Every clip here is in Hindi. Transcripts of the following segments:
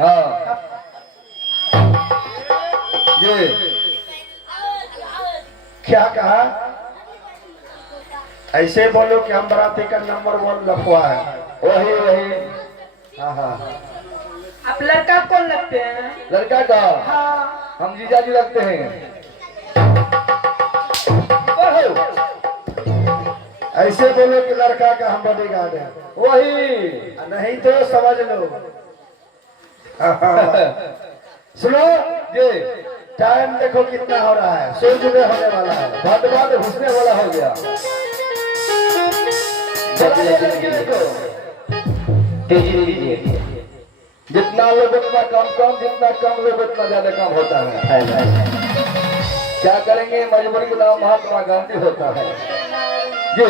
हाँ ये क्या कहा? ऐसे बोलो कि हम बराती का नंबर 1 लफवा है। वही वही। हाँ हाँ आप लड़का कौन लगते हैं? लड़का का हाँ। हम जीजाजी लगते हैं। ऐसे बोलो कि लड़का का हम बॉडीगार्ड है। वही नहीं तो समझ लो। सुनो ये टाइम देखो कितना हो रहा है। सूर्य में होने वाला है। बाद बाद घुसने वाला हो गया। चलिए लड़की देखो तेजी दीजिए। जितना लोग उतना कम कम, जितना कम लोग उतना ज्यादा कम होता है। क्या करेंगे, मजबूरी का नाम महात्मा गांधी होता है। ये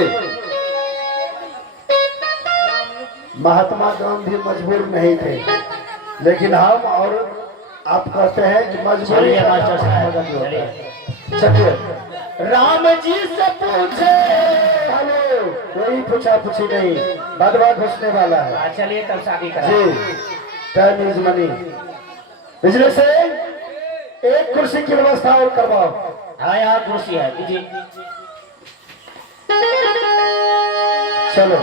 महात्मा गांधी मजबूर नहीं थे, लेकिन हम और आप कहते हैं कि मजबूरी चलिए का मास्टर नाम साहब, गांधी होता है। चलिए। चलिए राम जी से पूछे। हेलो कोई पूछा पूछी नहीं, बदवा घुसने वाला है। चलिए तब शादी करा। जी टाइम इज मनी। बिजली से एक कुर्सी की व्यवस्था और करवाओ। हाँ यहाँ कुर्सी है, दीजिए। चलो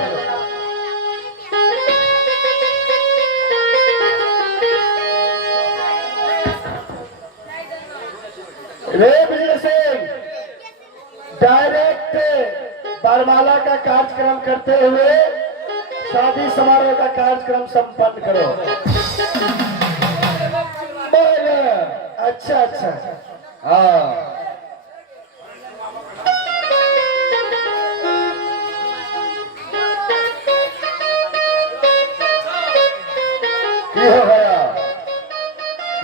रे बिजली से डायरेक्ट बरमाला का कार्यक्रम करते हुए शादी समारोह का कार्यक्रम संपन्न करो। अच्छा अच्छा हाँ की हो गया,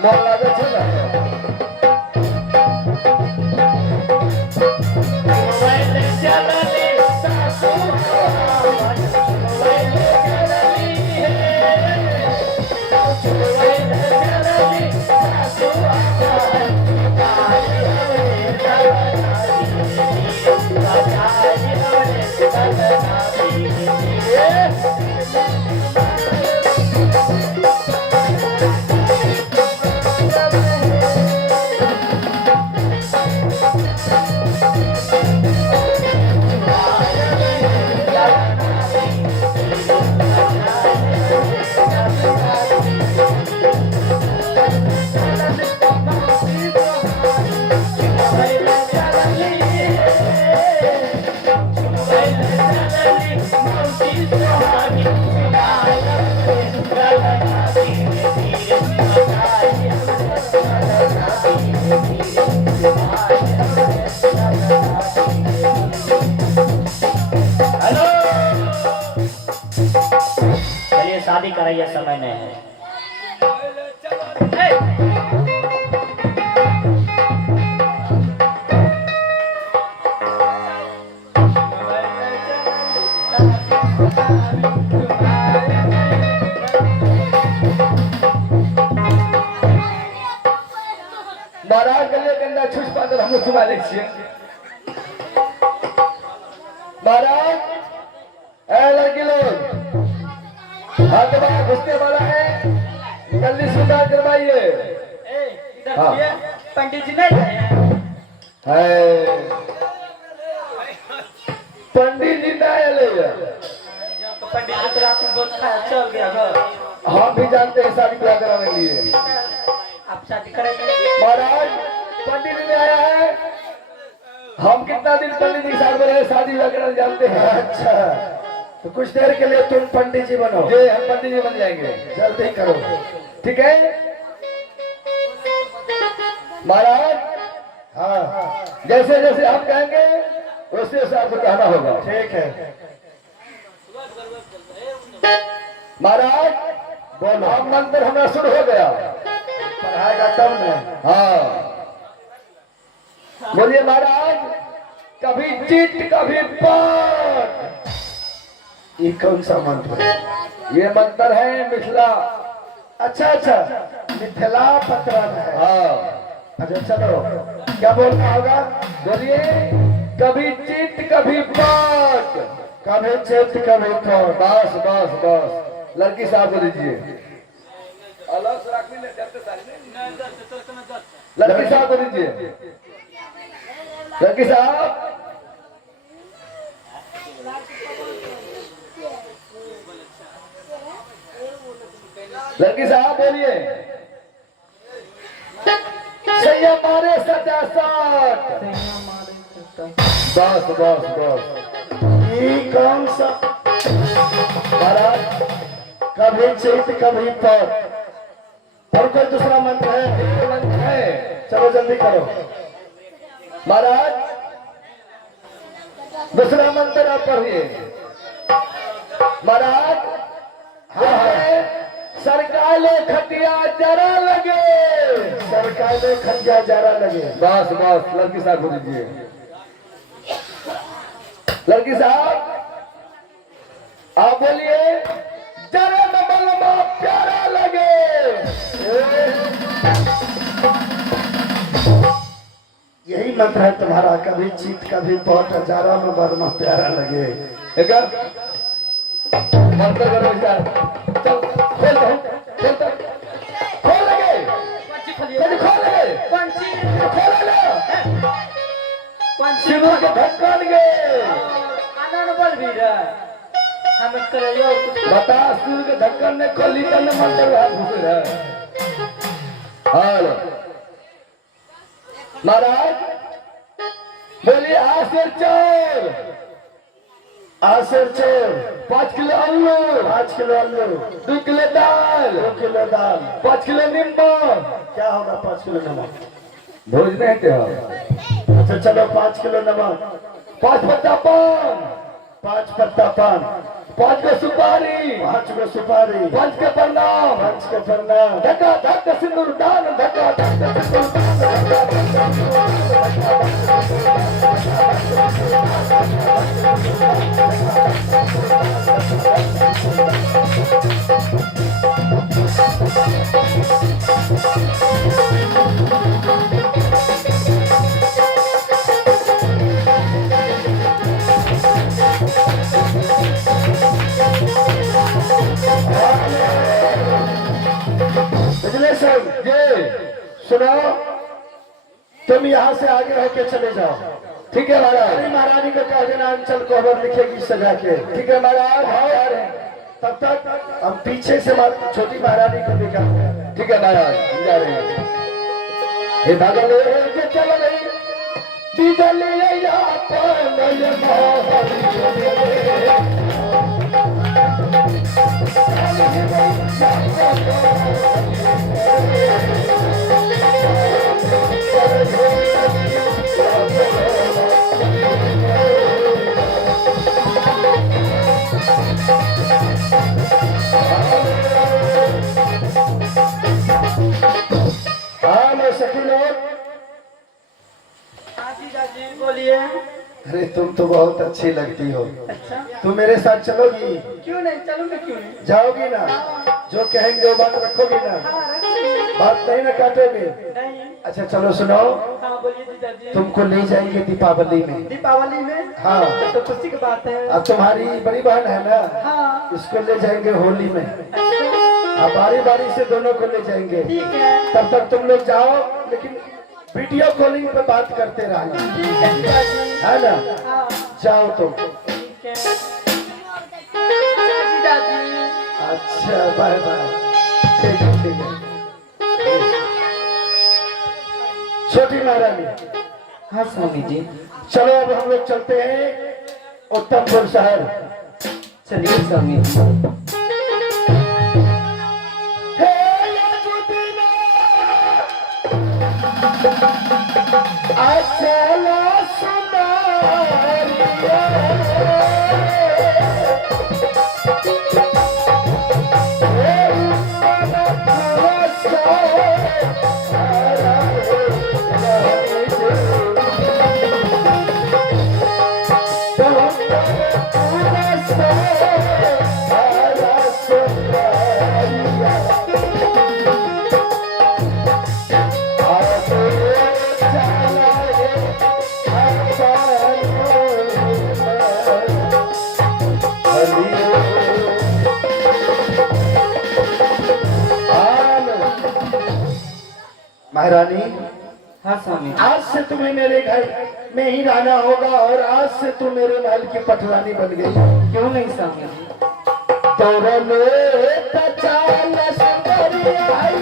मन लागे छे ना। चलिए शादी कराइए, समय नहीं है। महाराज गले गंदा छुछ पाकर हम लोग छुपा ले छिए। महाराज ऐ लड़की लोग, हाथ बाहर घुसने वाला है, जल्दी स्वीकार करवाइए। हाँ। पंडित जी नहीं है पंडित जी ना आए। पंडित जी तो रात में बहुत खाया चल गया घर। हम भी जानते हैं शादी ब्याह कराने के लिए। आप शादी करेंगे? महाराज पंडित जी ने आया है। हम कितना दिन पंडित जी के साथ रहे, शादी ब्याह कराने जानते हैं। अच्छा तो कुछ देर के लिए तुम पंडित जी बनो। जी हम पंडित जी बन जाएंगे, जल्दी करो। ठीक है महाराज। हाँ जैसे जैसे आप कहेंगे वैसे वैसे आपको कहना होगा। ठीक है महाराज बोलो। आप मंत्र हमारा शुरू हो गया। पढ़ाएगा तब न। हाँ बोलिए महाराज, कभी चिट कभी पाट। ये कौन सा मंत्र है? ये मंत्र है मिथिला। अच्छा अच्छा मिथिला पत्रन है। हाँ अच्छा चलो क्या बोलना होगा? बोलिए, कभी चिट कभी पाट। कभी चेत कभी कौन। बस बस बस, लड़की साहब को दीजिए। अलग से रखनी नहीं देते सारी नहीं। नहीं दस तो तुम्हें दस लड़की साहब को दीजिए। लड़की साहब, लड़की साहब बोलिए। सैया मारे 67। बस बस बस। ये कौन सा महाराज कभी चित कभी पट और कोई दूसरा मंत्र है? ये मंत्र है। चलो जल्दी करो। महाराज दूसरा मंत्र आप पढ़िए। महाराज हाँ, सरकार ले खटिया जरा लगे। सरकार में खंजा जारा लगे। बस बस, लड़की साहब को दीजिए। लड़की साहब आप बोलिए। जरा नमलमा प्यारा लगे। यही मंत्र है तुम्हारा, कभी चित कभी पट, जारा में बरमा प्यारा लगे। एक मंत्र करो यार। चल खोल दो, खोल दो, खोल लगे, पंची खोलिए खोल लगे, पंची खोल ले। पंची सिंदूर के ढक्कन गए। आनंद बोल भी रहा हम करे यो कुछ बता, सिंदूर के ढक्कन ने खोली तो न मंत्र हाथ घुस रहा। हेलो महाराज बोलिए। आसिर चौर, आसिर चोर 5 किलो आलू, 5 किलो आलू, 2 किलो दाल, 2 किलो दाल। 5 किलो नींबू। क्या होगा 5 किलो नमक? भोज नहीं थे हम। अच्छा चलो 5 किलो नमक, 5 पत्ता पान, 5 पत्ता पान, 5 को सुपारी, 5 को सुपारी, 5 के प्रणाम, 5 के प्रणाम। धक्का धक्का सिंदूर दान, धक्का धक्का सिंदूर दान, बिजली सिंह ये सुनो, तुम यहाँ से आगे रह के चले जाओ। ठीक है महाराज। हमारी महारानी को कह देना अंचल कोहबर लिखेगी सजा के। ठीक है महाराज। और तब तक हम पीछे से छोटी महारानी को लेकर। ठीक है महाराज, हम जा रहे हैं। हे भगवान के चल रही डीजल या पान ये हाँ मैं शकील हूँ। हाजी जी बोलिए। अरे तुम तो बहुत अच्छी लगती हो। अच्छा तुम मेरे साथ चलोगी? क्यों नहीं चलूंगा, क्यों नहीं। जाओगी ना? जो कहेंगे वो बात रखोगी ना? हाँ रखिए। बात नहीं ना काटोगे? नहीं। अच्छा चलो सुनो, हाँ बोलिए जीजा जी। तुमको ले जाएंगे दीपावली में। दीपावली में? हाँ। तो खुशी की बात है। अब तुम्हारी बड़ी बहन है ना, हाँ इसको ले जाएंगे होली में। अच्छा, अब बारी बारी से दोनों को ले जाएंगे। ठीक है तब तक तुम लोग जाओ, लेकिन वीडियो कॉलिंग पे बात करते रहना, ठीक है जीजा जी। है ना? हाँ जाओ तुम। ठीक है जीजा जी। अच्छा बाय बाय। ठीक है ठीक है। छोटी महारानी हाँ स्वामी जी। चलो अब हम लोग चलते हैं उत्तमपुर शहर। चलिए स्वामी जी। महारानी, हाँ स्वामी जी। आज से तुम्हें मेरे घर में ही रहना होगा और आज से तुम मेरे महल की पटरानी बन गई। क्यों नहीं स्वामी जी? तोरले पचाल सुंदरिया आई,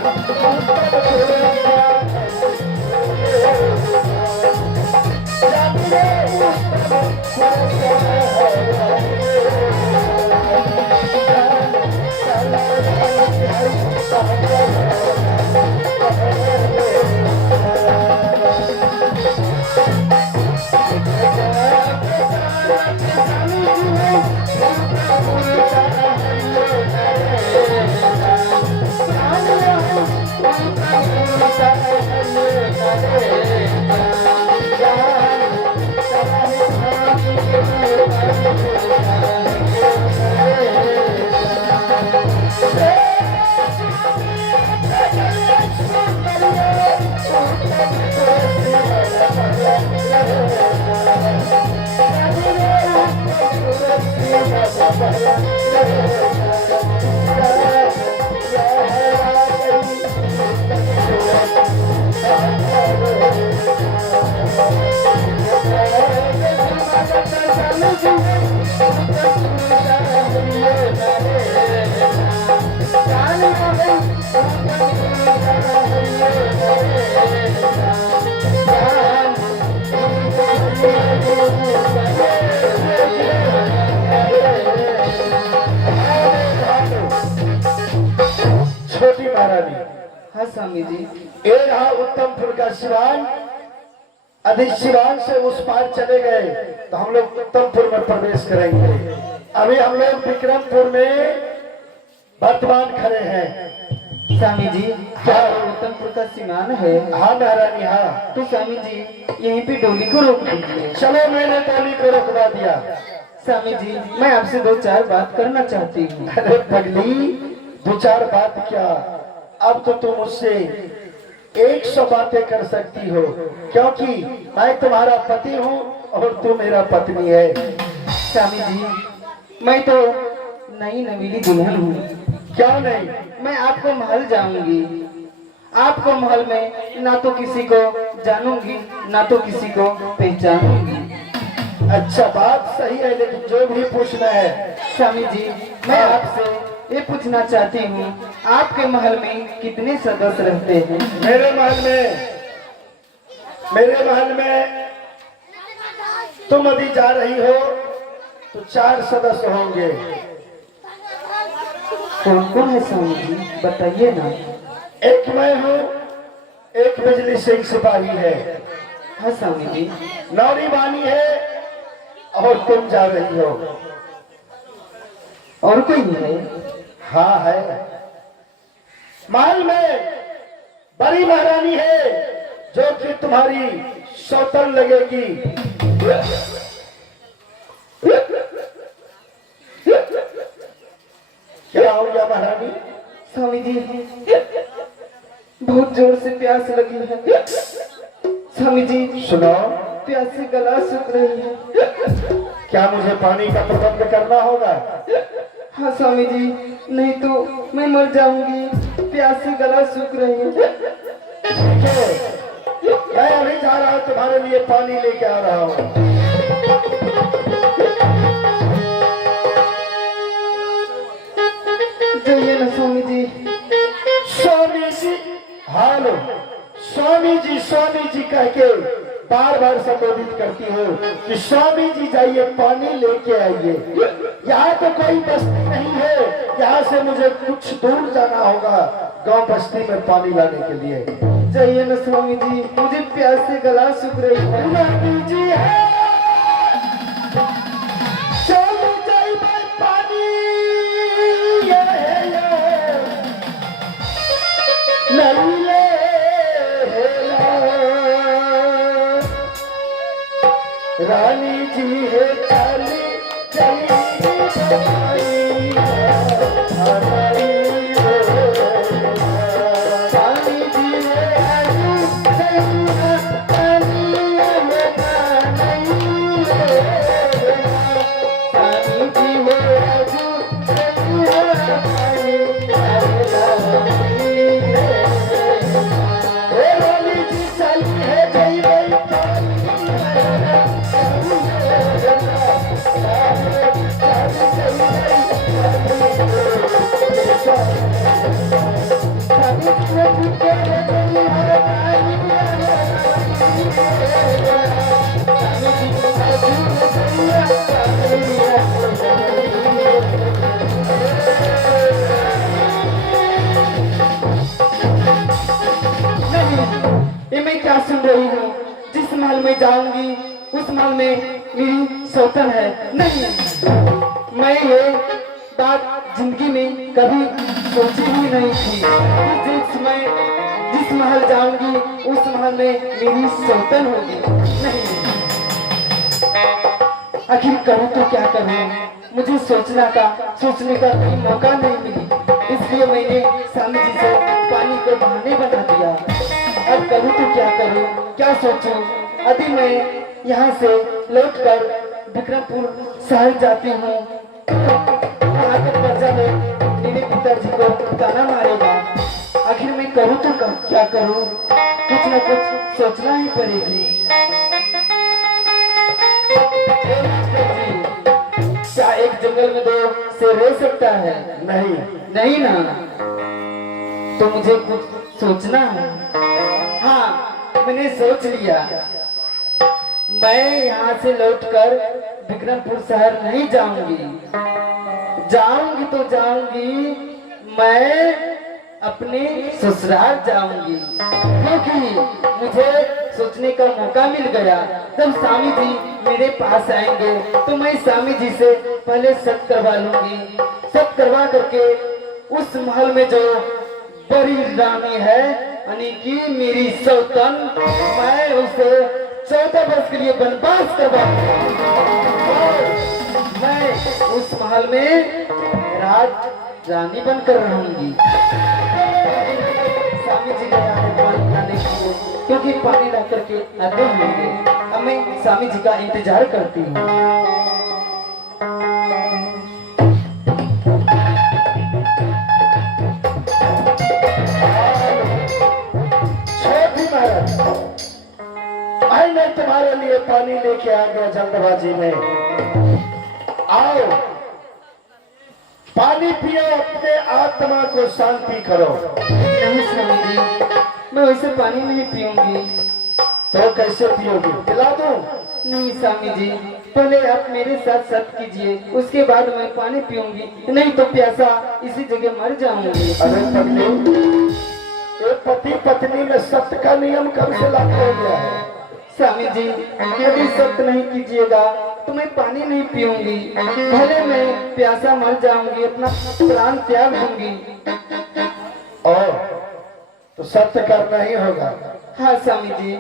छोटी महारानी। हाँ स्वामी जी। ये रहा उत्तमपुर का सिवान। अधिक सिवान से उस पार चले गए तो हम लोग उत्तमपुर में प्रवेश करेंगे। अभी हम लोग विक्रमपुर में वर्तमान खड़े हैं। स्वामी जी क्या? उत्तमपुर का सीमान है? हाँ महारानी, हाँ। तो स्वामी जी यहीं पे डोली को रोक दीजिए। चलो, मैंने टोली को रोकवा दिया। स्वामी जी मैं आपसे 2-4 बात करना चाहती हूँ। अरे पगली, 2-4 बात क्या, अब तो तुम मुझसे 100 बातें कर सकती हो, क्योंकि मैं तुम्हारा पति हूँ और तू मेरा पत्नी है। स्वामी जी मैं तो नई नवीली दुल्हन हूँ। क्यों नहीं? मैं आपको महल जाऊंगी। आपको महल में ना तो किसी को जानूंगी ना तो किसी को पहचानूंगी। अच्छा, बात सही है, लेकिन जो भी पूछना है। स्वामी जी मैं आपसे ये पूछना चाहती हूँ, आपके महल में कितने सदस्य रहते हैं? मेरे महल में तुम यदि जा रही हो तो 4 सदस्य होंगे। कौन कौन है स्वामी जी बताइए ना। एक मैं हूँ, एक बिजली सिंह सिपाही है, हाँ स्वामी जी। नौरी बानी है और तुम जा रही हो। और कोई है? हाँ है। महल में बड़ी महारानी है जो कि तुम्हारी सौतन लगेगी। क्या हो गया महारानी? स्वामी जी बहुत जोर से प्यास लगी है। स्वामी जी सुनो, प्यास से गला सूख रही है। क्या मुझे पानी का प्रबंध करना होगा? हाँ स्वामी जी, नहीं तो मैं मर जाऊंगी। प्यास से गला सूख रही है। ठीक है, मैं अभी जा रहा हूँ, तुम्हारे लिए पानी लेके आ रहा हूँ। जाइए ना स्वामी जी। स्वामी जी, हालो, स्वामी जी कह के बार बार संबोधित करती हो कि स्वामी जी जाइए पानी लेके आइए। यहाँ तो कोई बस्ती नहीं है, यहाँ से मुझे कुछ दूर जाना होगा गांव बस्ती में पानी लाने के लिए। जाइए ना स्वामी जी, मुझे प्यास से गला सूख रही है। स्वामी जी है, चलो जाइए पानी नहीं ले रानी जी है काली रानी रही हूँ जिस महल में जाऊंगी उस महल में मेरी सौतन है। नहीं, मैं ये बात जिंदगी में कभी सोची ही नहीं थी कि जिस महल जाऊंगी उस महल में मेरी सौतन होगी। नहीं, आखिर करूँ तो क्या करूँ, मुझे सोचने का कोई मौका नहीं मिली, इसलिए मैंने स्वामी जी से पानी को बहाने बना दिया। अब करूँ तो क्या करूँ, क्या सोचूं? अभी मैं यहाँ से लौटकर विक्रमपुर शहर जाती हूँ, वहाँ के प्रजा लोग मेरे पिताजी को ताना मारेगा। आखिर मैं करूँ तो क्या करूँ, कुछ न कुछ सोचना ही पड़ेगी। क्या एक जंगल में दो शेर रह सकता है? नहीं, नहीं ना, तो मुझे कुछ सोचना है। हाँ, मैंने सोच लिया, मैं यहाँ से लौटकर विक्रमपुर शहर नहीं जाऊंगी। जाऊंगी तो जाऊंगी, मैं अपने ससुराल जाऊंगी, क्योंकि मुझे सोचने का मौका मिल गया। जब स्वामी जी मेरे पास आएंगे तो मैं स्वामी जी से पहले सत्य करवा लूंगी। सत्य करवा करके उस महल में जो बड़ी रानी है यानी कि मेरी सौतन, मैं उसे 14 वर्ष के लिए वनवास करवाऊंगा। मैं उस महल में राज रानी बनकर रहूंगी। स्वामी जी गया है पानी लाने के लिए, क्योंकि पानी ला करके आते होंगे। अब मैं स्वामी जी का इंतजार करती हूँ। मैंने तुम्हारे लिए पानी लेके आ गया जल्दबाजी में। आओ, पानी पियो, अपने आत्मा को शांति करो। नहीं स्वामी जी, मैं वैसे पानी नहीं पीऊंगी। तो कैसे पियोगी, पिला दूं? नहीं स्वामी जी, पहले आप मेरे साथ सत्य कीजिए, उसके बाद मैं पानी पीऊंगी, नहीं तो प्यासा इसी जगह मर जाऊंगी। अरे पत्नी, एक पति पत्नी में सत्य का नियम कब से लागू हो गया है? स्वामी जी, यदि सत्य नहीं कीजिएगा तो मैं पानी नहीं पीऊंगी, भले मैं प्यासा मर जाऊंगी, अपना प्राण त्याग दूंगी। और तो सत्य करना ही होगा। हाँ स्वामी जी।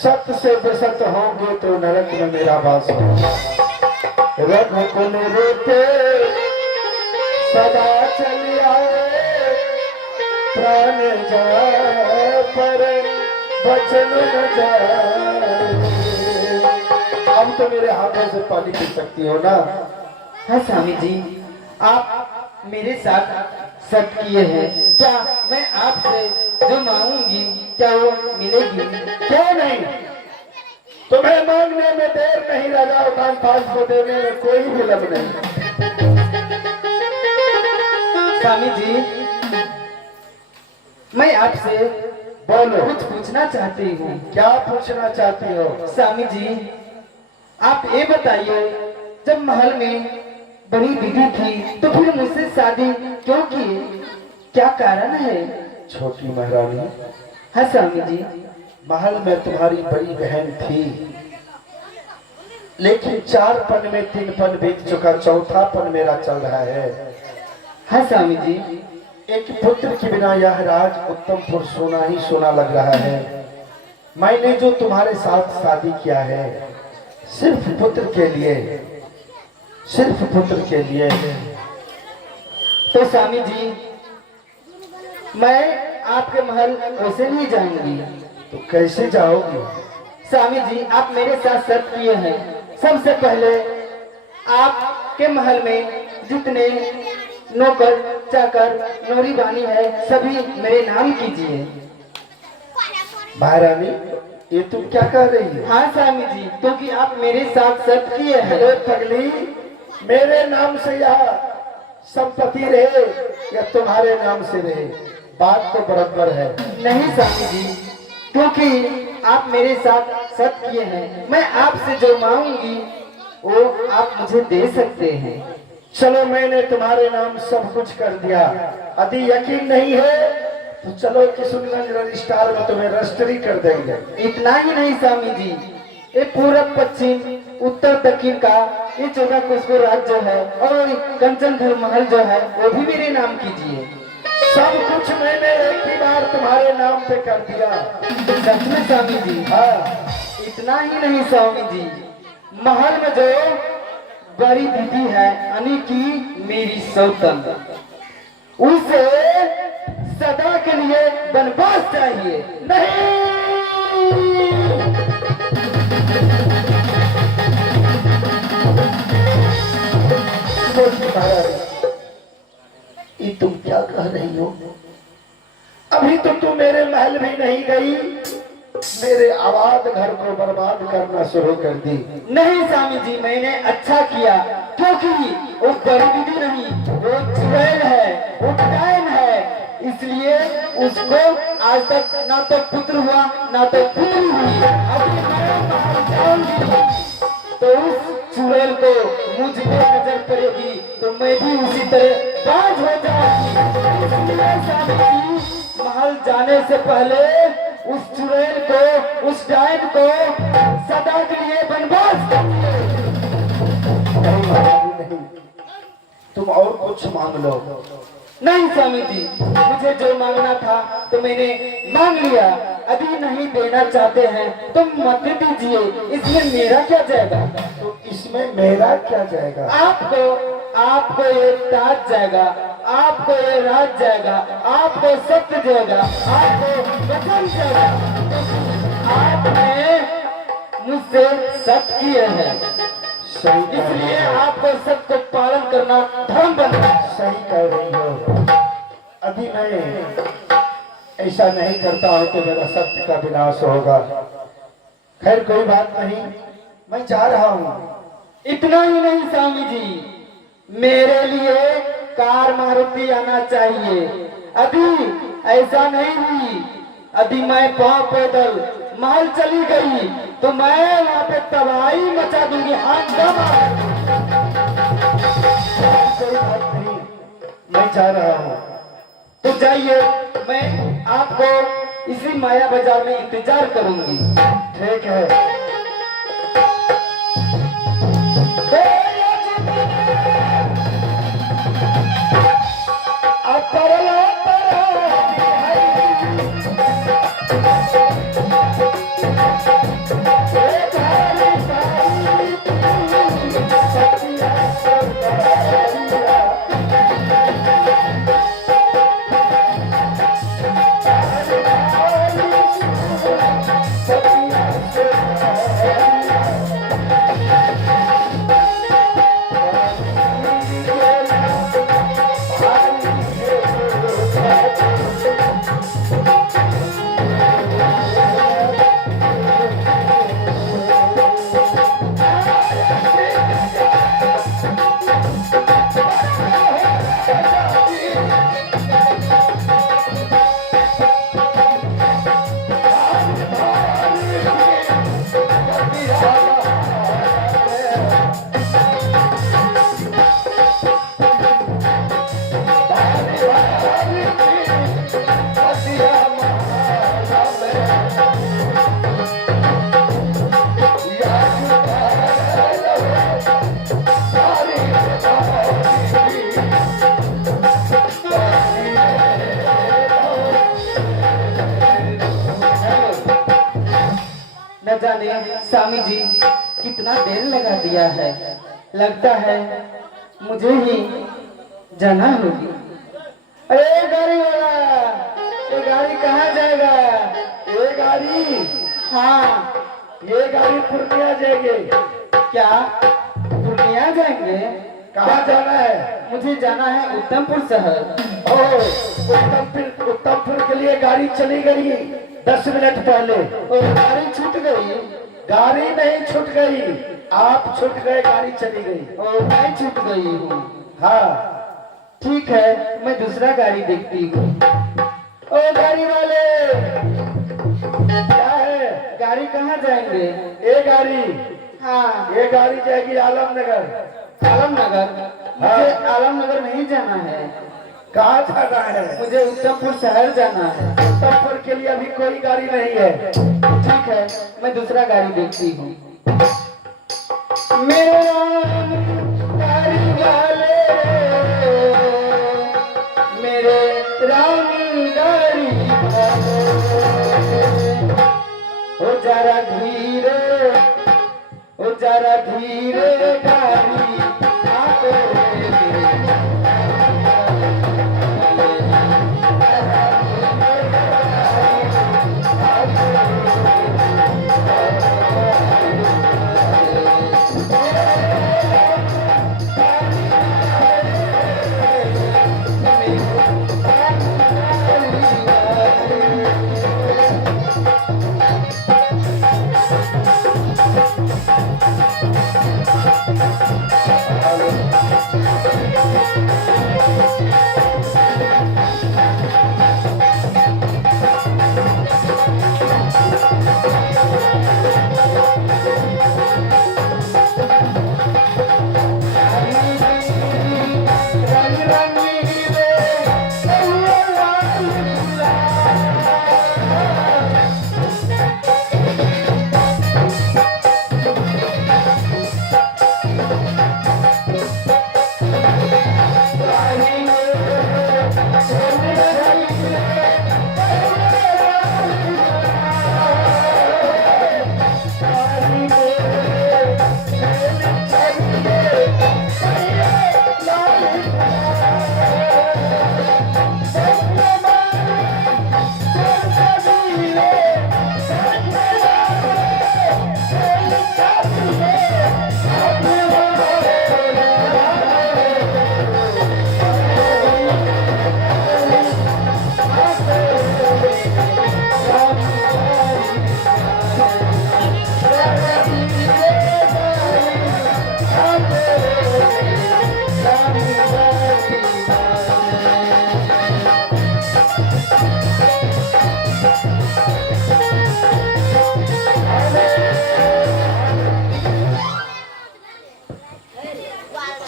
सत्य से बेसत होंगे तो नरक में मेरा वास होगा। रघुकुल रोते सदा चल आए, प्राण जाए पर वचन न जाए। अब तो मेरे हाथों से पानी पी सकती हो ना? हाँ स्वामी जी, आप मेरे साथ सत्य किए हैं, क्या मैं आपसे जो मांगूंगी क्या वो मिलेगी? क्यों नहीं? तुम्हें मांगने में देर नहीं, राजा कामकाज को देने में कोई विलंब नहीं। स्वामी जी, मैं आपसे बोलो, कुछ पूछना चाहती हूँ। क्या पूछना चाहती हो? स्वामी जी, आप ये बताइए, जब महल में बड़ी दीदी थी तो फिर मुझसे शादी क्यों की? क्या कारण है? छोटी महारानी, हाँ स्वामी जी। महल में तुम्हारी बड़ी बहन थी, लेकिन 4 पन में 3 पन बीत चुका, चौथा पन मेरा चल रहा है। हाँ स्वामी जी। एक पुत्र के बिना यह राज उत्तमपुर सोना ही सोना लग रहा है। मैंने जो तुम्हारे साथ शादी किया है सिर्फ पुत्र के लिए, सिर्फ पुत्र के लिए। तो स्वामी जी मैं आपके महल वैसे नहीं जाऊंगी। तो कैसे जाओगी? स्वामी जी आप मेरे साथ शर्त किए हैं। सबसे पहले आपके महल में जितने नौकर चाकर नौरी बानी है सभी मेरे नाम कीजिए। महारानी ये तुम क्या कह रही हो? हाँ स्वामी जी, क्योंकि आप मेरे साथ शर्त किए हैं। अरे पगली, मेरे नाम से यह संपत्ति रहे या तुम्हारे नाम से रहे, बात तो बराबर है। नहीं स्वामी जी, क्योंकि आप मेरे साथ शर्त किए हैं, मैं आपसे जो मांगूंगी वो आप मुझे दे सकते हैं। चलो मैंने तुम्हारे नाम सब कुछ कर दिया, यदि यकीन नहीं है तो चलो किशनगंज रजिस्ट्रार में तुम्हें रजिस्ट्री कर देंगे। इतना ही नहीं स्वामी जी, ये पूरब पश्चिम उत्तर दक्षिण का ये 14 कोसों राज्य जो है और कंचन घर महल जो है वो भी मेरे नाम कीजिए। सब कुछ मैंने एक ही बार तुम्हारे नाम पे कर दिया। सच में स्वामी जी? हाँ। इतना ही नहीं स्वामी जी, महल में जो बड़ी दीदी है यानी कि मेरी सौतन, उसे सदा के लिए वनवास चाहिए। नहीं ये तुम क्या कह रही हो? अभी तो तुम मेरे महल में नहीं गई, मेरे आबाद घर को बर्बाद करना शुरू कर दी। नहीं स्वामी जी, मैंने अच्छा किया, क्योंकि वो बड़ी दीदी नहीं, वो चुड़ैल है, वो डायन है, इसलिए उसको आज तक ना तो पुत्र हुआ ना तो पुत्री हुई। अभी मैं बाहर जाऊंगी तो उस चुड़ैल को मुझ पे नजर पड़ेगी तो मैं भी उसी तरह बाज हो जाऊंगी। इसलिए स्वामी जी महल जाने से पहले उस चुड़ैल को, उस डायन को सदा के लिए वनवास करिए। नहीं, तुम और कुछ मांग लो। नहीं स्वामी जी, मुझे जो मांगना था तो मैंने मांग लिया, अभी नहीं देना चाहते हैं तो मत दीजिए, इसमें मेरा क्या जाएगा? तो इसमें मेरा क्या जाएगा? आपको ये ताज जाएगा, आपको ये राज जाएगा, आपको सत्य जाएगा, आपको वचन जाएगा। आपने मुझसे सत्य किए हैं, इसलिए आपको सत्य को पालन करना धर्म बनना। सही कह रही हो। अभी मैं ऐसा नहीं करता हूं तो मेरा सत्य का विनाश होगा। खैर कोई बात नहीं, मैं जा रहा हूं। इतना ही नहीं स्वामी जी, मेरे लिए कार मारुति आना चाहिए। अभी ऐसा नहीं हुई, अभी मैं पांव पैदल महल चली गई तो मैं वहां पे तबाही मचा दूंगी। कोई बात नहीं, मैं जा रहा हूं। तो जाइए, मैं आपको इसी माया बाजार में इंतजार करूंगी। ठीक है। जाने स्वामी जी कितना देर लगा दिया है। लगता है मुझे ही जाना होगी। अरे गाड़ी वाला, ये गाड़ी कहाँ जाएगा? ये गाड़ी, हाँ, ये गाड़ी पूर्णिया जाएगी। क्या पूर्णिया जाएंगे? कहाँ जाना है? मुझे जाना है उत्तमपुर शहर। उत्तमपुर के लिए गाड़ी चली गई 10 मिनट पहले। और गाड़ी छूट गई? गाड़ी नहीं छूट गई, आप छूट गए, गाड़ी चली गई। और मैं छूट गई हूँ। हाँ ठीक है, मैं दूसरा गाड़ी देखती हूँ। ओ गाड़ी वाले, क्या है? गाड़ी कहाँ जाएंगे? ये गाड़ी, हाँ, ये गाड़ी जाएगी आलमनगर। आलमनगर? मुझे आलमनगर नहीं जाना है, कहाँ जाना है? मुझे उत्तमपुर शहर जाना है। उत्तमपुर के लिए अभी कोई गाड़ी नहीं है। ठीक है, मैं दूसरा गाड़ी देखती हूँ। मेरे राम गाड़ी वाले, मेरे राम गाड़ी वाले, ओ जरा धीरे, ओ जरा धीरे गाड़ी आगे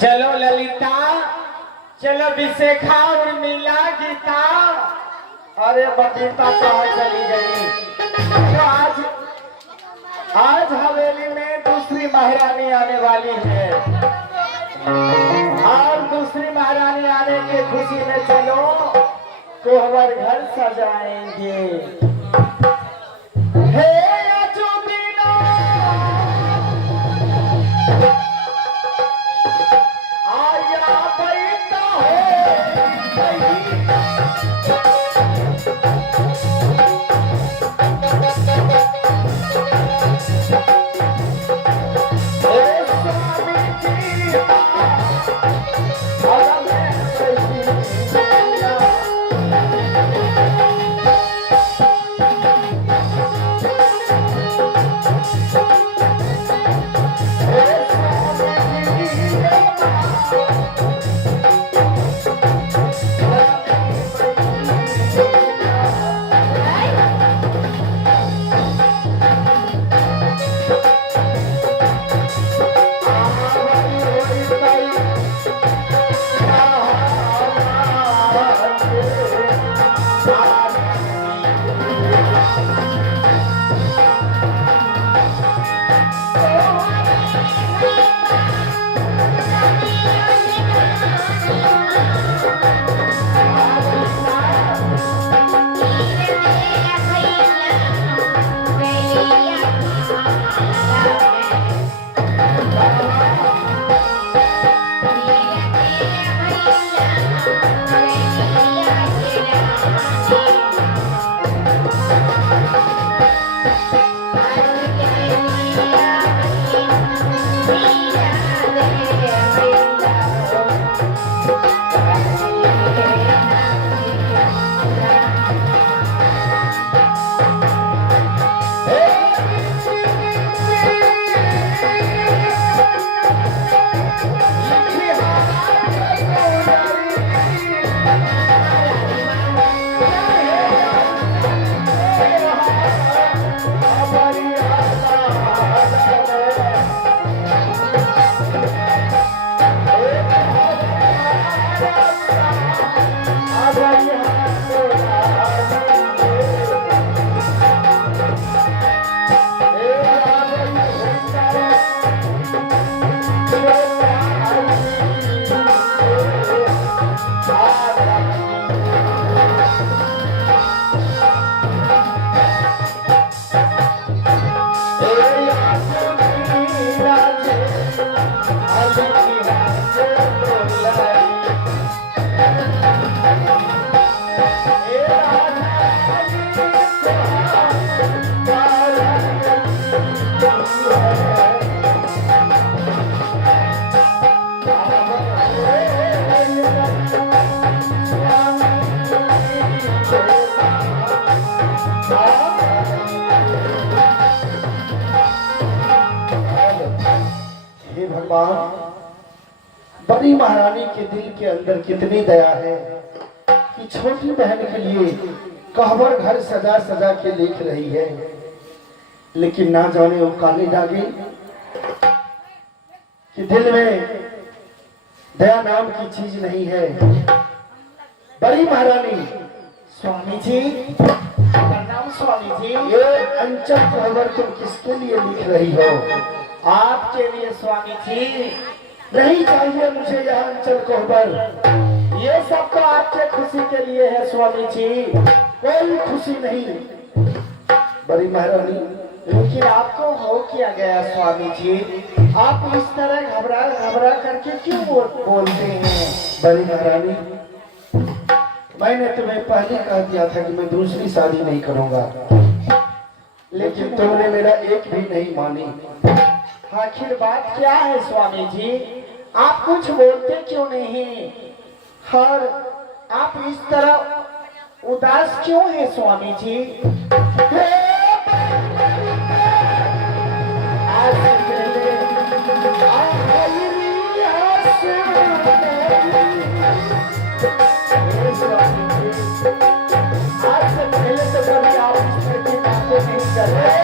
चलो ललिता, चलो विशेखा और मिला गीता। अरे बबीता कहाँ चली गई? तो आज हवेली में दूसरी महारानी आने वाली है, और दूसरी महारानी आने की खुशी में चलो कोहबर घर सजाएंगे। हे अजूबीना, आया बैठा हे भगवान, बड़ी महारानी के दिल के अंदर कितनी दया है कि छोटी बहन के लिए कहवर घर सजा सजा के लिख रही है, लेकिन ना जाने वो काली नागिन कि दिल में दया नाम की चीज नहीं है। बड़ी महारानी, स्वामी जी प्रणाम स्वामी जी। ये अंचल कहवर तुम किसके लिए लिख रही हो? आपके लिए स्वामी जी। नहीं चाहिए मुझे यह अंचल कहवर, ये सब तो आपके खुशी के लिए है स्वामी जी। कोई खुशी नहीं। बड़ी महारानी, लेकिन आपको हो क्या गया स्वामी जी? आप इस तरह घबरा घबरा करके क्यों बोलते हैं? बड़ी महारानी, मैंने तुम्हें पहले कह दिया था कि मैं दूसरी शादी नहीं करूंगा, लेकिन तुमने मेरा एक भी नहीं मानी। आखिर बात क्या है स्वामी जी? आप कुछ बोलते क्यों नहीं? और आप इस तरह उदास क्यों हैं स्वामी जी? आज से पहले तो कभी आप इस तरह की बातें नहीं कर रहे।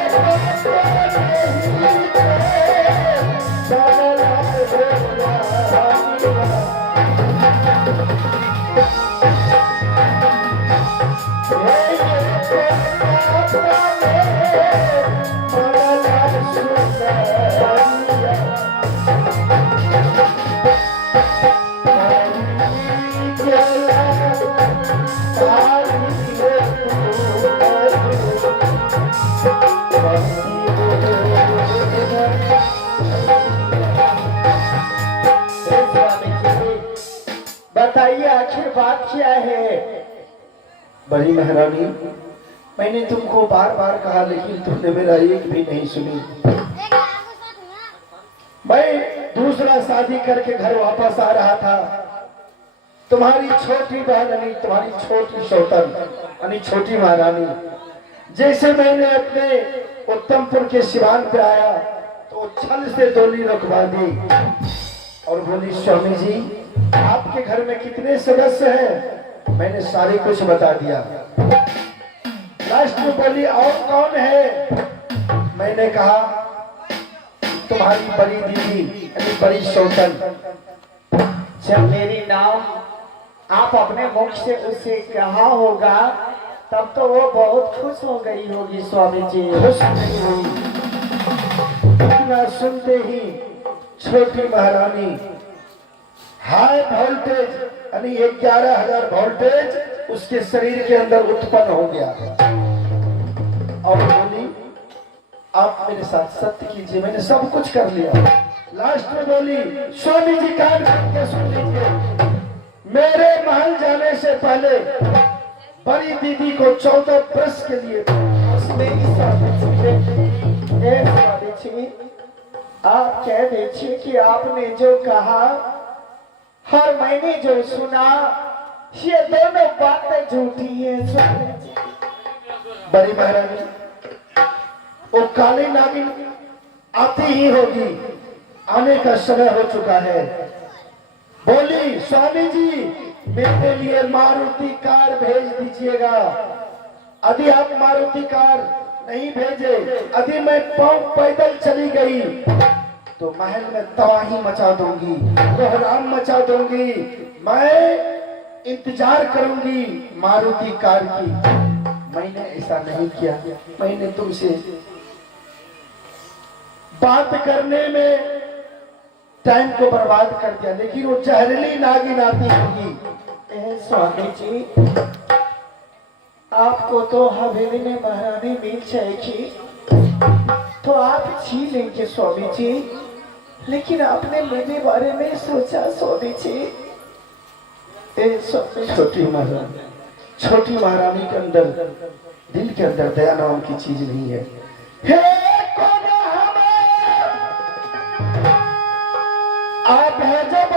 बताइए आखिर बात क्या है? बड़ी महारानी, मैंने तुमको बार बार कहा, लेकिन तुमने मेरा एक भी नहीं सुनी। मैं दूसरा शादी करके घर वापस आ रहा था। तुम्हारी छोटी बहन यानी तुम्हारी छोटी सौतन यानी छोटी महारानी, जैसे मैंने अपने उत्तमपुर के सिवान पे आया तो छल से डोली रुकवा दी और बोली, स्वामी जी आपके घर में कितने सदस्य हैं? मैंने सारे कुछ बता दिया। लास्ट में बोली, और कौन है? मैंने कहा तुम्हारी बड़ी दीदी यानी बड़ी सौतन। जब मेरी नाम आप अपने मुख से उसे कहा होगा तब तो वो बहुत खुश हो गई होगी स्वामी जी। खुश नहीं हुई। इतना सुनते ही छोटी महारानी हाई वोल्टेज यानी 11,000 वोल्टेज उसके शरीर के अंदर उत्पन्न हो गया और बोली, आप मेरे साथ सत्य कीजिए, मैंने सब कुछ कर लिया। लास्ट में बोली, स्वामी जी कान खोल के सुन लीजिए, मेरे महल जाने से पहले बड़ी दीदी को 14 वर्ष के लिए आप कह दीजिए कि आपने जो कहा और मैंने जो सुना ये दोनों बातें झूठी है स्वामी जी। बड़ी महारानी, वो काली नागिन आती ही होगी, आने का समय हो चुका है। बोली, स्वामी जी मेरे लिए मारुति कार भेज दीजिएगा। यदि आप मारुति कार नहीं भेजे, यदि मैं पांव पैदल चली गई तो महल में तबाही मचा दूंगी, कोहराम मचा दूंगी। मैं इंतजार करूंगी मारुति कार की। मैंने ऐसा नहीं किया, मैंने तुमसे बात करने में टाइम को बर्बाद कर दिया, लेकिन वो जहरीली नागिन आती होगी। स्वामी जी आपको तो हवेली में महारानी मिल जाएगी तो आप जी लेंगे स्वामी जी, लेकिन आपने मेरे बारे में सोचा स्वामी जी? छोटी महारानी, छोटी महारानी के अंदर, दिल के अंदर दया नाम की चीज नहीं है। हे कौन हमें आप है जब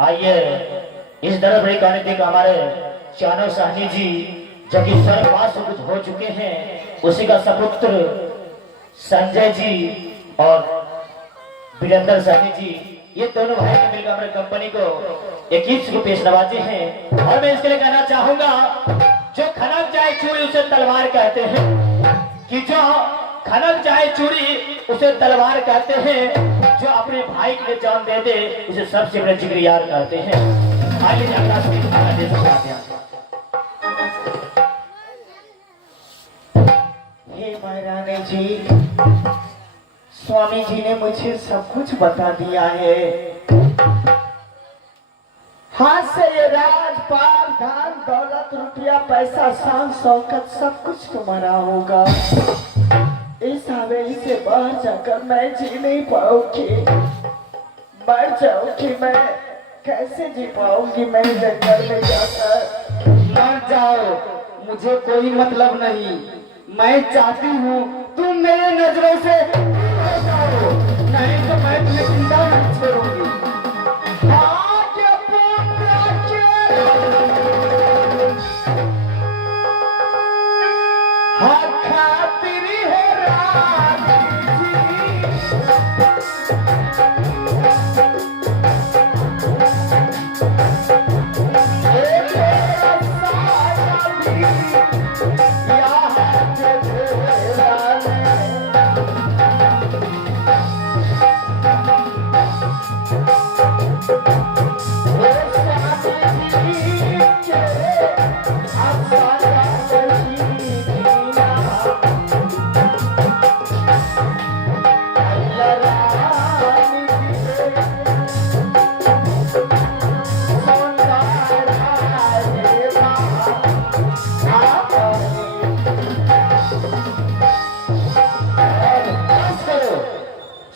आइए इस तरफ रे कहने थे कि हमारे चानो साहनी जी जो कि स्वर्गवास कुछ हो चुके हैं, उसी का सपुत्र संजय जी और वीरेंद्र साहनी जी, ये दोनों भाई ने मिलकर हमारे कंपनी को 21 रुपये नवाजे हैं। और मैं इसके लिए कहना चाहूंगा, जो खनक जाए चूड़ी उसे तलवार कहते हैं, कि जो खनक जाए चूड़ी उसे तलवार कहते हैं, जो अपने भाई के लिए जान दे दे उसे सबसे बड़े जिगरियार कहते हैं। आइए अगला दे सकते हैं। हे महारानी जी, स्वामी जी ने मुझे सब कुछ बता दिया है। हाथ से ये राजपाल, धन दौलत, रुपया, पैसा, शान शौकत सब कुछ तुम्हारा होगा। इस हवेली से बाहर जाकर मैं जी नहीं पाऊंगी, मर जाऊंगी। मैं कैसे जी पाऊंगी? मैं जंगल में जाकर मर जाओ, मुझे कोई मतलब नहीं। मैं चाहती हूँ तुम मेरे नजरों से दूर हो जाओ, नहीं तो मैं तुम्हें जिंदा नहीं छोड़ूंगी।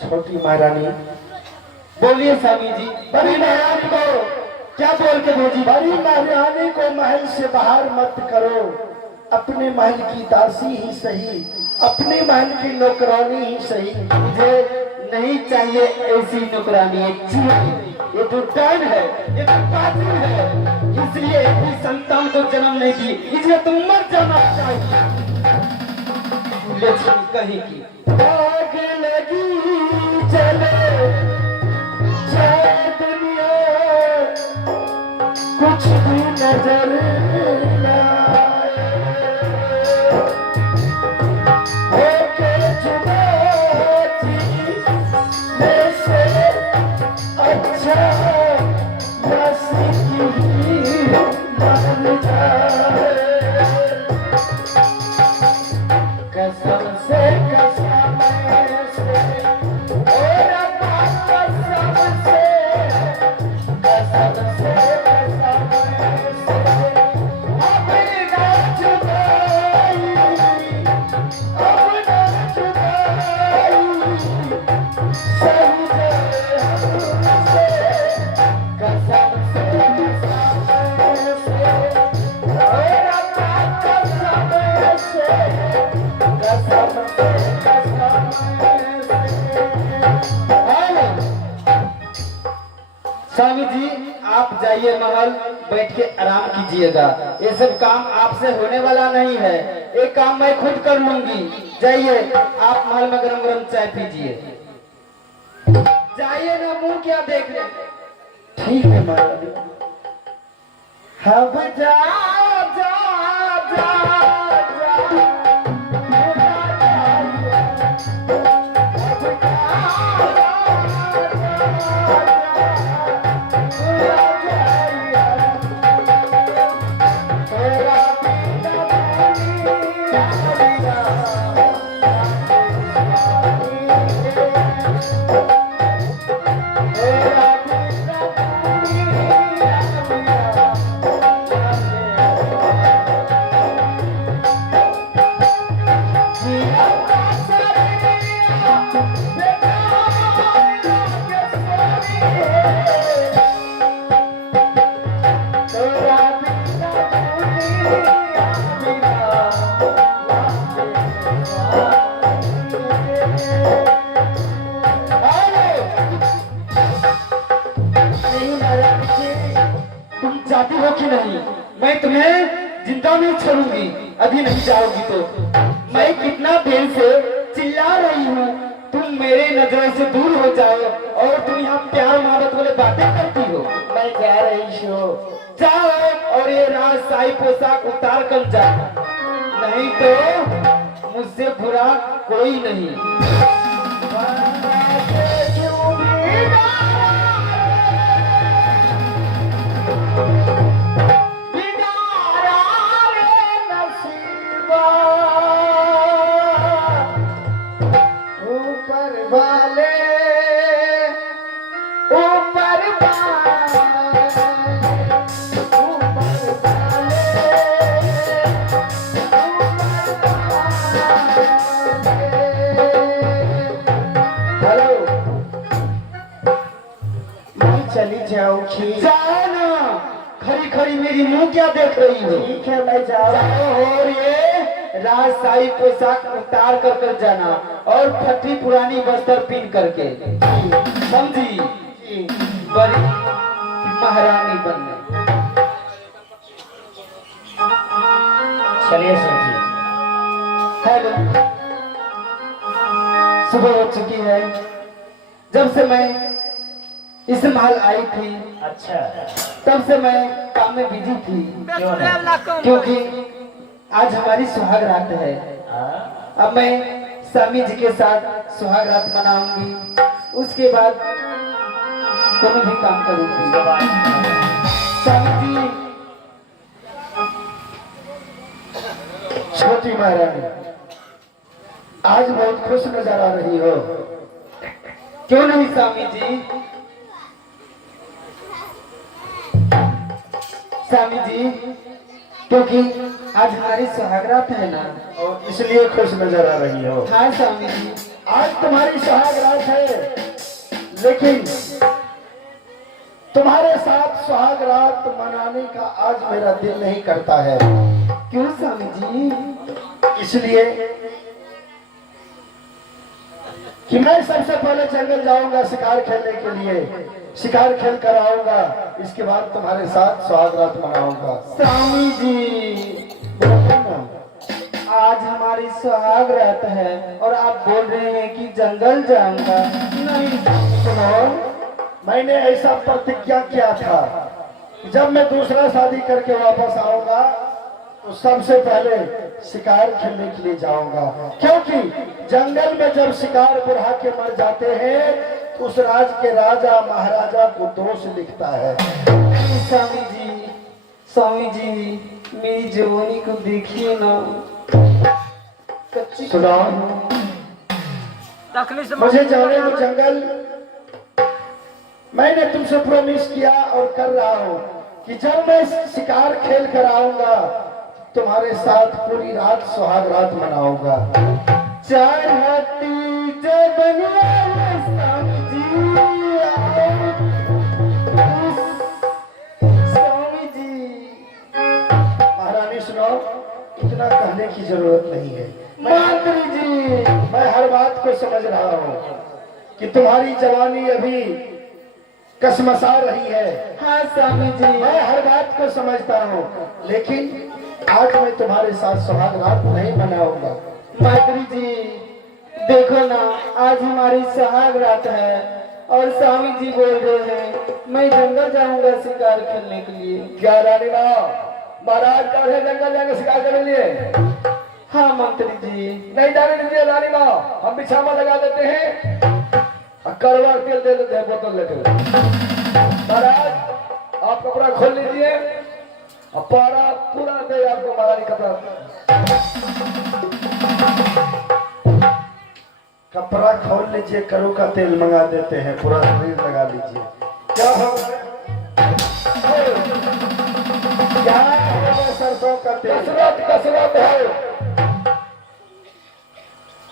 छोटी महारानी, बोलिए स्वामी जी। बड़ी महारानी को क्या बोल के भेजी? बड़ी महारानी को महल से बाहर मत करो, अपने महल की दासी ही सही, अपने महल की नौकरानी ही सही। मुझे नहीं चाहिए ऐसी नौकरानी, एक चूड़ी। ये तो डर है, ये तो कातिल है, इसलिए अपनी संतान को जन्म नहीं दी, इसलिए तुम मर जाना चाहिए। कहीं की आग लगी चले चाहे दुनिया, कुछ भी नजर न आए। होके जुदा जीने से अच्छा नसीब ही मर जाए। कसम से कसम से और कसम से कसम से कसम से अब ना जुदाई, अब ना जुदाई सही जाए हमसे। कसम से कसम से और कसम स्वामी जी, आप जाइए महल, बैठ के आराम कीजिएगा। ये सब काम आपसे होने वाला नहीं है, ये काम मैं खुद कर लूंगी। जाइए आप महल में गरम गरम चाय पीजिए। जाइए ना, मुंह क्या देख रहे। ठीक है महारानी। अब जा जा जा जा मेरा जाइया। अब जा जा जा मेरा जाइया। तेरा बिना दुनिया बिना तेरा बिना दुनिया तुम जाती हो कि नहीं? मैं तुम्हें जिंदा नहीं छोड़ूंगी। अभी नहीं जाओगी तो मैं कितना देर से चिल्ला रही हूँ, तुम मेरे नजरों से दूर हो जाओ और तुम यहाँ प्यार मोहब्बत वाले बातें करती हो। मैं जा रही हूँ। जाओ और ये राजशाही पोशाक उतार कर जाओ, नहीं तो मुझसे बुरा कोई नहीं। ऊपर वाले ऊपर हेलो, मैं चली जाऊंगी। जाओ ना, खड़ी खड़ी मेरी मुंह क्या देख रही हो? ठीक है, मैं जाऊँ। जाओ और ये राजशाही पोशाक उतार कर कर जाना और फटी पुरानी वस्त्र पहन करके, समझी? बड़ी महारानी बनने। चलिए सर जी। हेलो, सुबह हो चुकी है। जब से मैं इस महल आई थी अच्छा, तब से मैं काम में बिजी थी, क्यों नहीं? क्योंकि आज हमारी सुहाग रात है। हाँ? अब मैं स्वामी जी के साथ सुहाग रात मनाऊंगी, उसके बाद कोई भी काम करूंगी। उसके बाद स्वामी जी, छोटी महारानी, आज बहुत खुश नजर आ रही हो। क्यों नहीं स्वामी जी? स्वामी जी, क्योंकि आज हमारी सुहाग रात है ना। और इसलिए खुश नजर आ रही हो। हाँ स्वामी जी। आज तुम्हारी सुहाग रात है, लेकिन तुम्हारे साथ सुहाग रात मनाने का आज मेरा दिल नहीं करता है। क्यों स्वामी जी? इसलिए कि मैं सबसे पहले जंगल जाऊंगा शिकार खेलने के लिए, शिकार खेल कर आऊंगा, इसके बाद तुम्हारे साथ सुहाग रात मनाऊंगा। स्वामी जी, आज हमारी सुहाग रात है और आप बोल रहे हैं कि जंगल जाऊंगा। नहीं सुनो, मैंने ऐसा प्रतिज्ञा किया था, जब मैं दूसरा शादी करके वापस आऊंगा तो सबसे पहले शिकार खेलने के लिए जाऊंगा, क्योंकि जंगल में जब शिकार बुढ़ा के मर जाते हैं तो उस राज के राजा महाराजा को दोष लिखता है। स्वामी जी, स्वामी जी, मेरी जवानी को देखिए ना, कच्ची। सुनो, मुझे जाने दो जंगल। मैंने तुमसे प्रॉमिस किया और कर रहा हूँ कि जब मैं शिकार खेल कर आऊंगा तुम्हारे साथ पूरी रात सुहाग रात मनाऊंगा। चढ़ती जबनिया स्वामी जी, स्वामी जी। महारानी सुनो, इतना कहने की जरूरत नहीं है। मंत्री जी, मैं हर बात को समझ रहा हूँ कि तुम्हारी जवानी अभी कसमसा रही है। हाँ स्वामी जी। मैं हर बात को समझता हूँ, लेकिन आज मैं तुम्हारे साथ सुहाग रात नहीं मनाऊंगा। मंत्री जी, देखो ना, आज हमारी सुहाग रात है और स्वामी जी बोल रहे हैं मैं जंगल जाऊंगा शिकार खेलने के लिए। क्या रानी माँ, महाराज कह रहे जंगल जाएंगे शिकार करने के लिए? हाँ मंत्री जी। नहीं जाने दीजिए रानी माँ, हम बिछामा लगा देते हैं और करवा तेल दे देते हैं बोतल लेकर। महाराज आप कपड़ा खोल लीजिए और पूरा दे आपको महारानी कपड़ा। कपड़ा खोल लीजिए, करू का तेल मंगा देते हैं, पूरा शरीर लगा लीजिए। क्या हो क्या है? सरसों का तेल। कसरत कसरत है।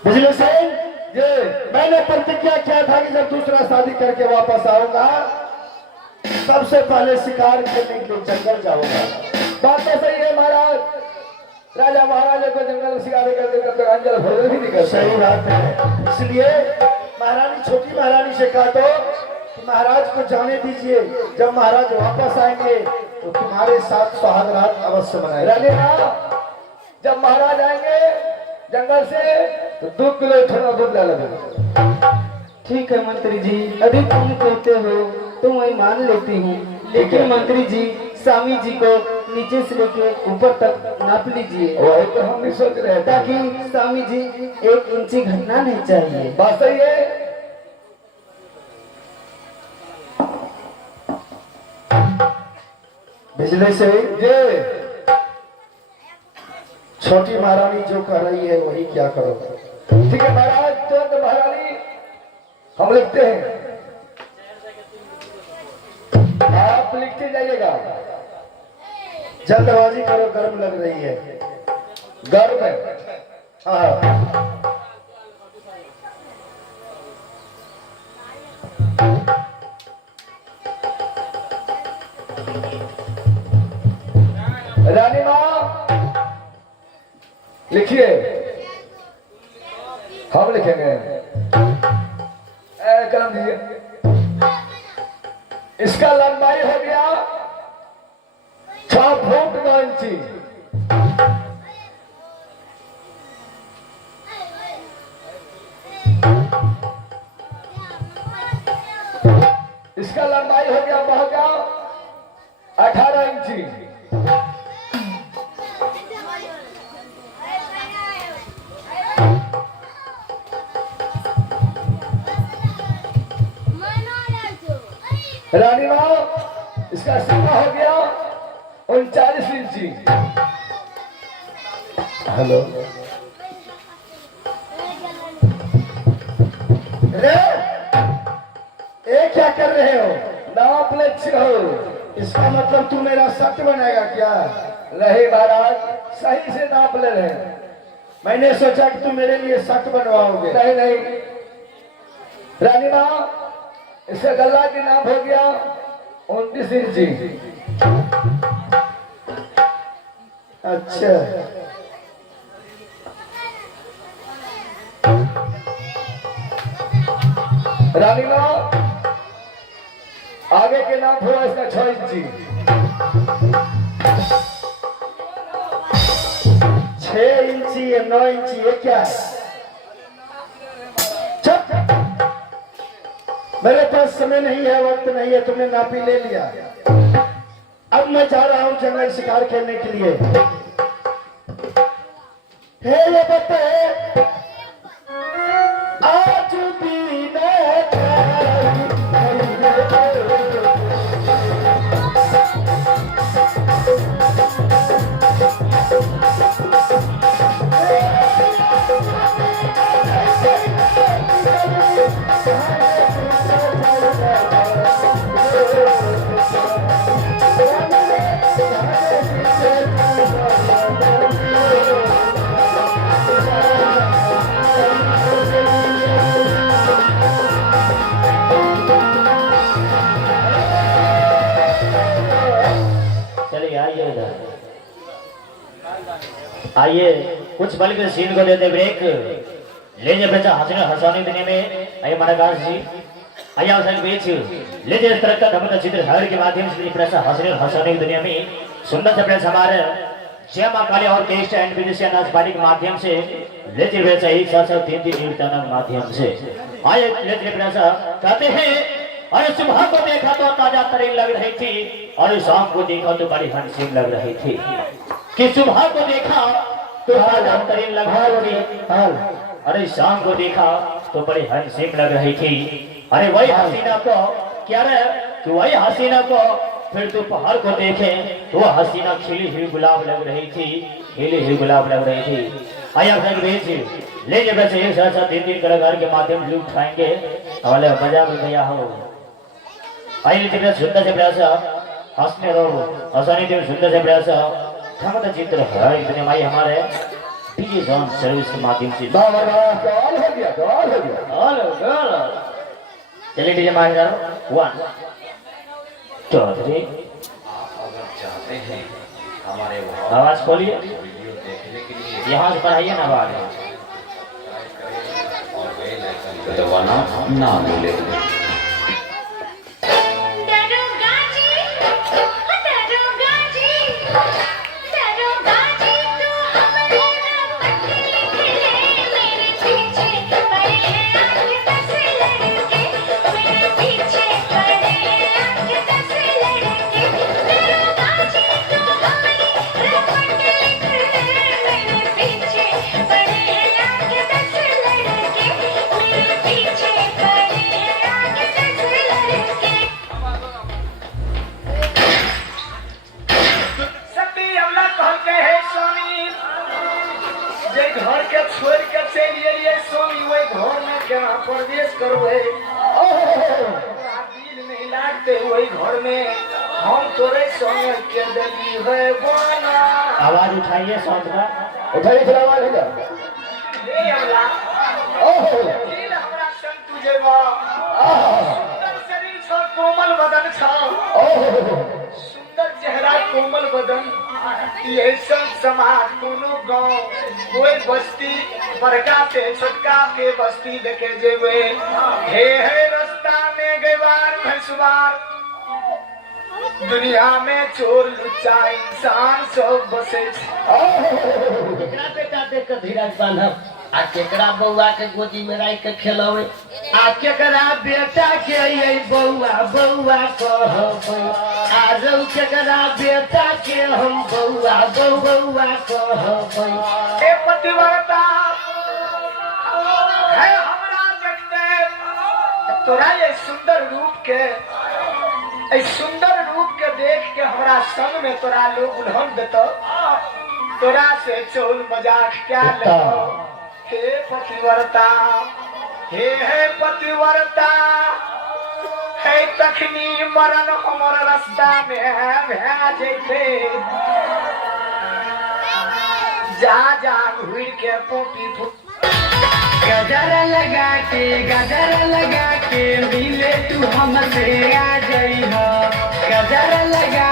बिजली सिंह, ये मैंने प्रतिज्ञा किया था कि जब दूसरा शादी करके वापस आऊंगा सबसे पहले शिकार खेलने के लिए जंगल जाऊंगा। बात तो सही है महाराज। राजा महाराजा को जंगल में शिकार करते करते अंजल भोजन भी नहीं करते। सही बात है, इसलिए महारानी, छोटी महारानी से कहा तो कि महाराज को जाने दीजिए, जब महाराज वापस आएंगे तो तुम्हारे साथ सुहाग रात अवश्य मनाएंगे। रानी माँ, जब महाराज आएंगे जंगल से तो 2 किलो थोड़ा दूध ला लेंगे। ठीक है मंत्री जी, अभी तुम कहते हो तो मैं मान लेती हूँ, लेकिन मंत्री जी स्वामी जी को नीचे से लेके ऊपर तक नाप लीजिए। वही तो हम भी सोच रहे थे, ताकि स्वामी जी 1 इंची घटना नहीं चाहिए। बात सही है। बिजली से ये छोटी महारानी जो कर रही है वही क्या करो। ठीक है महाराज, तुरंत महारानी हम लिखते हैं, आप लिखते जाइएगा। जल्दबाजी करो, गर्म लग रही है। गर्म है। हाँ, रानी माँ लिखिए, हम लिखेंगे। कलम दीजिए। इसका लंबाई हो गया 6 फुट 9 इंची। इसका लंबाई हो गया महंगा 18 इंची। रानी माँ, इसका सीमा हो गया 39 इंची। हेलो, ये क्या कर रहे हो? नाप लक्ष्य हो। इसका मतलब तू मेरा शर्त बनाएगा क्या? नहीं महाराज, सही से नाप ले रहे हैं। मैंने सोचा कि तू मेरे लिए शर्त बनवाओगे। नहीं नहीं रानी माँ, इसका गला की नाप हो गया 29 इंची। अच्छा, रानी माँ, आगे के नाप हुआ इसका 6 इंची। 6 इंची या 9 इंची, ये क्या है? चुप! मेरे पास समय नहीं है, वक्त नहीं है, तुमने नापी ले लिया। अब मैं जा रहा हूँ जंगल शिकार खेलने के लिए। हे ये बता, आज भी आइए कुछ पल के सीन को देते ब्रेक लीजिए बच्चा हंसने हंसाने दुनिया में। आइए मनोकाश जी, आइए अवसर बीच लीजिए इस तरह का धमक चित्र हर के माध्यम से प्रेस हंसने हंसाने की दुनिया में सुंदर से प्रेस हमारे जय मां काली और केस्ट एंड विदेशी अनाजबाड़ी के माध्यम से लेजिर वैसा एक साथ 3 कीर्तन के माध्यम से आए लेजिर वैसा कहते हैं। अरे सुबह को देखा तो ताजा तरीन लग रही थी और शाम को देखा तो बड़ी हंसीन लग रही थी। कि सुबह को देखा तो ताजा तरीन लग रही थी, अरे शाम को देखा तो बड़ी हंसीन लग रही थी। अरे वही हसीना को क्या रहे कि वही हसीना को फिर दोपहर को देखे तो वो हसीना खिली हुई गुलाब लग रही थी, खिली हुई गुलाब लग रही थी। आया ले जब से एक साथ 3 कलाकार के माध्यम से उठाएंगे हमारे मजा में भैया हो। आइए जब सुंदर से प्रयास हंसने रहो आसानी देव सुंदर से प्रयास थमत चित्र है इतने माई हमारे डीजे जॉन सर्विस के माध्यम से कमाल हो गया। चलिए डीजे मार 1 2 3 चाहते हैं हमारे आवाज खोलिए, वीडियो देखने के लिए यहाँ से पढ़ाइए ना आवाज। और बेल आइकन दबाना ना भूलें। घर के छोड़ के चलिए लिए स्वामी वही घर में क्या प्रवेश करो दिल नहीं लागते वही घर में हम तोरे संग के दली है बना। आवाज उठाइए साउंड का उठाइए फिर आवाज है ले अल्लाह दिल हमरा संग तुझे बा सुंदर शरीर छ कोमल बदन छ सुंदर चेहरा कोमल बदन ये सब समाज कोनो गांव कोई बस्ती बड़का से छोटका के बस्ती देखे जेबे हे रास्ता में गवार भैंसवार दुनिया में चोर लुच्चा इंसान सब बसे केकरा बेटा देख के धीरज बांधब आ केकरा बउआ के गोदी में राख के खेलवे आ केकरा बेटा के ये बउआ बउआ कहबै आ रौ केकरा बेटा के हम बउआ बउआ कहबै। हे पतिव्रता है हमरा देखते तोरा ये सुंदर रूप के इस सुंदर रूप के देख के हमरा संग में तोरा लोग उल्हन देतो तोरा से चोल मजाक क्या लगो। हे पतिव्रता हे पतिव्रता है तखनी मरण हमर रास्ता में भे जैते जा घूर के पोटी गजर लगा के मिले तू हमसे आ जाइह गजर लगा